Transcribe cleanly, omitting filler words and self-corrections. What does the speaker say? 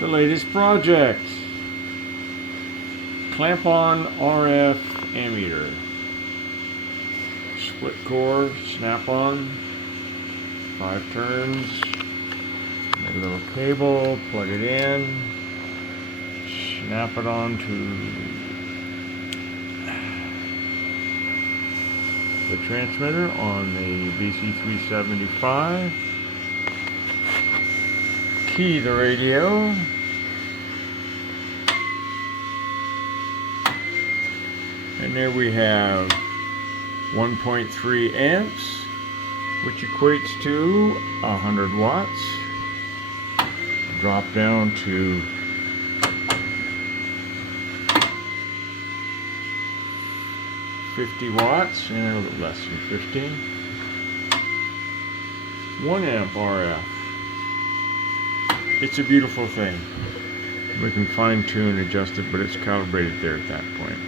the latest project. Clamp-on RF ammeter. Split core, snap-on, 5 turns. A little cable, plug it in, snap it onto the transmitter on the BC375. Key the radio. And there we have 1.3 amps, which equates to 100 watts. Drop down to 50 watts, and a little less than 50. 1 amp RF. It's a beautiful thing. We can fine tune, adjust it, but it's calibrated there at that point.